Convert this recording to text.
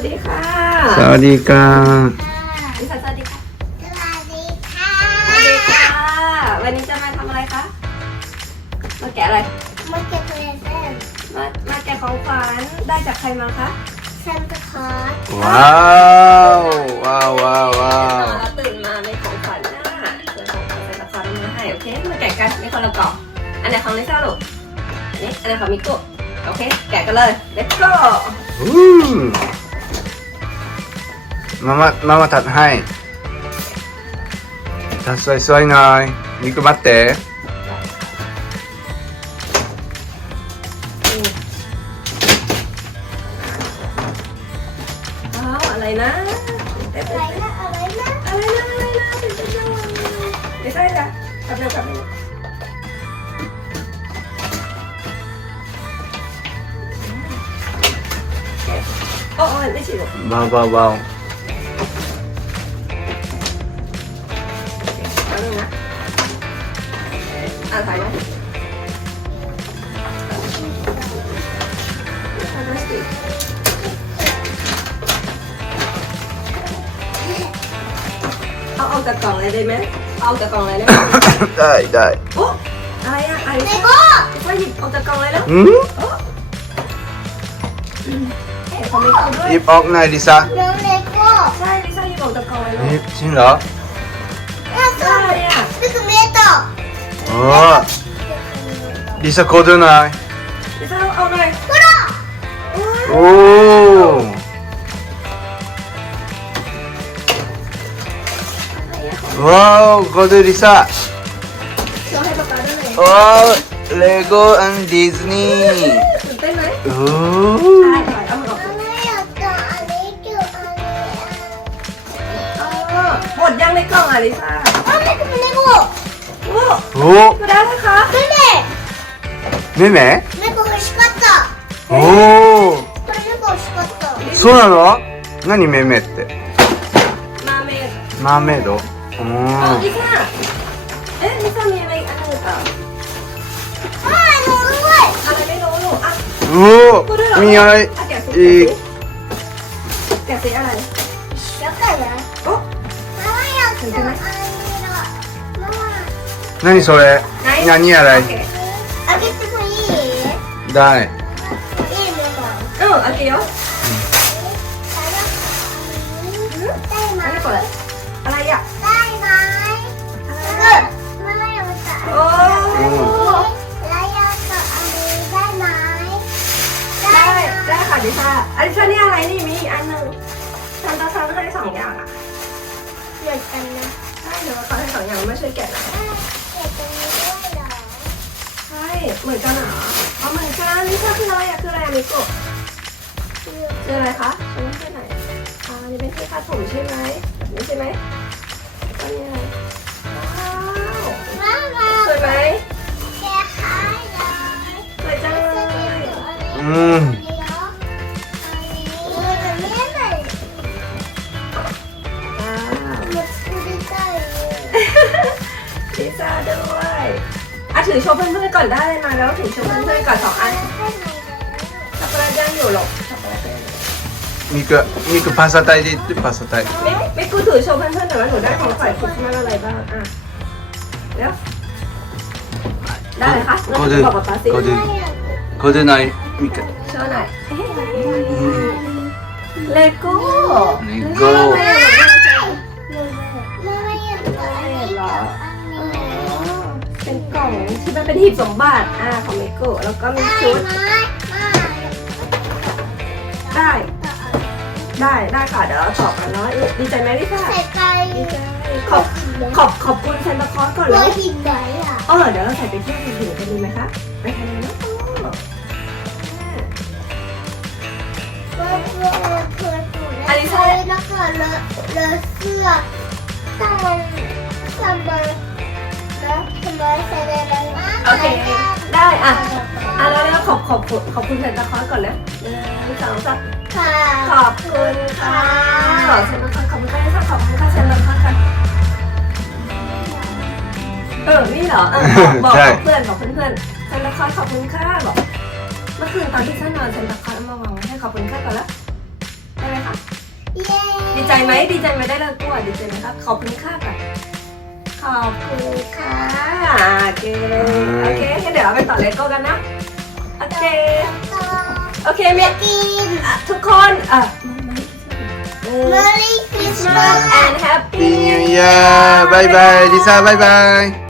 สดีค่ะสวัสดีค่ะลิซ่าสวัสดีค่ะ สวัสดีค่ะสวัสดีค่ะ วันนี้จะมาทำอะไรคะ มาแกะอะไร มาเก็บเพลเซนมามาแกะของขวัญได้จากใครมาคะซันตาคลอสว้าวว้าวว้าวว้าวเราตื่นมาในของขวัญนะเดี๋ยวของขวัญใส่ละครมาให้โอเค มาแกะกันมีคนละกล่องอันไหนของลิซ่าลูกอันนี้อันไหนของมิโกะโอเค แกะกันเลย let's go อู้มามามามาตัดให้ตัดสวยๆหน่อยนี่ก็มัดเตะว้าวอะไรนะเต้นอะไรๆนะอะไรนะอะไรนะอะไรนะเป็นเป็นจังเลยไม่ใช่จ้ะกลับเร็วกลับเร็วโอ้โอ้ไม่ใช่หรอกเบาเบาเบา นึ่งนะอะถ่ายไหมถ่ายด้วยสิเอาออกจากกล่องเลยได้ไหมเอาออกจากกล่องเลยได้ไหมได้ได้โอ้อะไรอะอะไรเลเนี่ยโก้ก็หยิบออกจากกล่องเลยแล้วหืมเอ๊ะเขาไม่เอาด้วยหยิบออกหน่อยดิซะน้องเลโก้ใช่ลิซ่าหยิบออกจากกล่องเลยหแล้ยิวบจริงเหรอ อ๋อดิซะโคตรหน่อยลิซ่าเอาหน่อยคุโร่โอ้อะไรอะของว้าวโคตรดิซะเราให้ป๊าป๊าด้วยเลยโอ้เลโก้อันดิสนีย์ตื่นเต้นไหมโอ้ใช่ถอยเอามือออกอะไรอยากต่ออันนี้เกี่ยวอันนี้อะเออหมดยังในกล่องอะลิซ่าอ๋อนี่คือเลโก้โอ้โお。これかメメメメ欲しかった。おおこれ欲しかった。そうなの？何メメって？マー。メイドマーメイド、え、リサメメあなた、うい、おみやい。いやったやないお。かわいいやつ。何それない何やらい โอเค あげてもいいだいいいメモ เออโอเคよ バイバイ อันนี้ก่อนเลยอะไรอ่ะ バイバイママやった โอ้ ライアーとあれバイバイ ได้ได้ค่ะดิซ่าอันนี้นี่อะไรนี่มีอีกอันหนึ่งซันตาซันให้สองอย่างอ่ะ เหมือนกันนะ ใช่เดี๋ยวเขาให้สองอย่างไม่ช่วยแกะนะ เก็บตรงนี้ด้วยเหรอใช่ เหมือนกันเหรอเอาเหมือนกันลิซ่าคืออะไรอะคืออะไรอะมิโกะคืออะไรคะอันนี้คือไหนอ่าอันนี้เป็นที่คาดผมใช่ไหมแบบนี้ใช่ไหมอันนี้อะไร อ่ะถือโชว์เพื่อนๆก่อนได้มาแล้วถือโชว์เพื่อนๆก่อนสองอันช็อกโกแลตย่างอยู่หรอกช็อกโกแลตย่าง 肉肉パサタイで言ってパサタイ ไม่ไม่กูถือโชว์เพื่อนๆแต่ว่าหนูได้ของขวัญคริสต์มาสอะไรบ้างอ่ะเดี๋ยวได้เลยคะเรา こ จะ れ บอกกับป๊าสิ これこれないみか โชว์หน่อยเลโก้ レゴ เ ที่มันเป็นหีบสมบัติอ่าของเลโก้แล้วก็มีชุด ได้ ได้ได้ค่ะเดี๋ยวเราตอบกันเนาะดีใจไหมลิซ่าดีใจขอบขอบขอบคุณเซนต์คลอสก่อนแล้วเออเดี๋ยวเราใส่ไปเที่ยวกันถึงกันดีไหมคะไปทานเลยเนาะ โอเค ได้อะอะแล้วแล้วขอบขอบคุณขอบคุณเซนต์คลอสก่อนเลยหนึ่งสองสามขอบคุณค่ะเซนต์คลอสขอบคุณค่ะลิซ่าขอบคุณค่ะเซนต์คลอสค่ะเออนี่เหรอเออบอกบอกเพื่อนบอกเพื่อนๆเซนต์คลอสขอบคุณค่ะบอกเมื่อคืนตอนที่ฉันนอนเซนต์คลอสเอามาวางไว้ให้ขอบคุณค่ะก่อนแล้วได้ไหมคะไหมดีใจไหมได้เลโก้อะดีใจไหมครับขอบคุณค่ะกับ ขอบคุณค่ะโอเคโอเคงั้นเดี๋ยวเราไปต่อเลโก้กันนะ โอเคต่อโอเคเมียกินอะทุกคนอะ Merry Christmas and Happy Happy New Year. Bye bye, Lisa. Bye bye.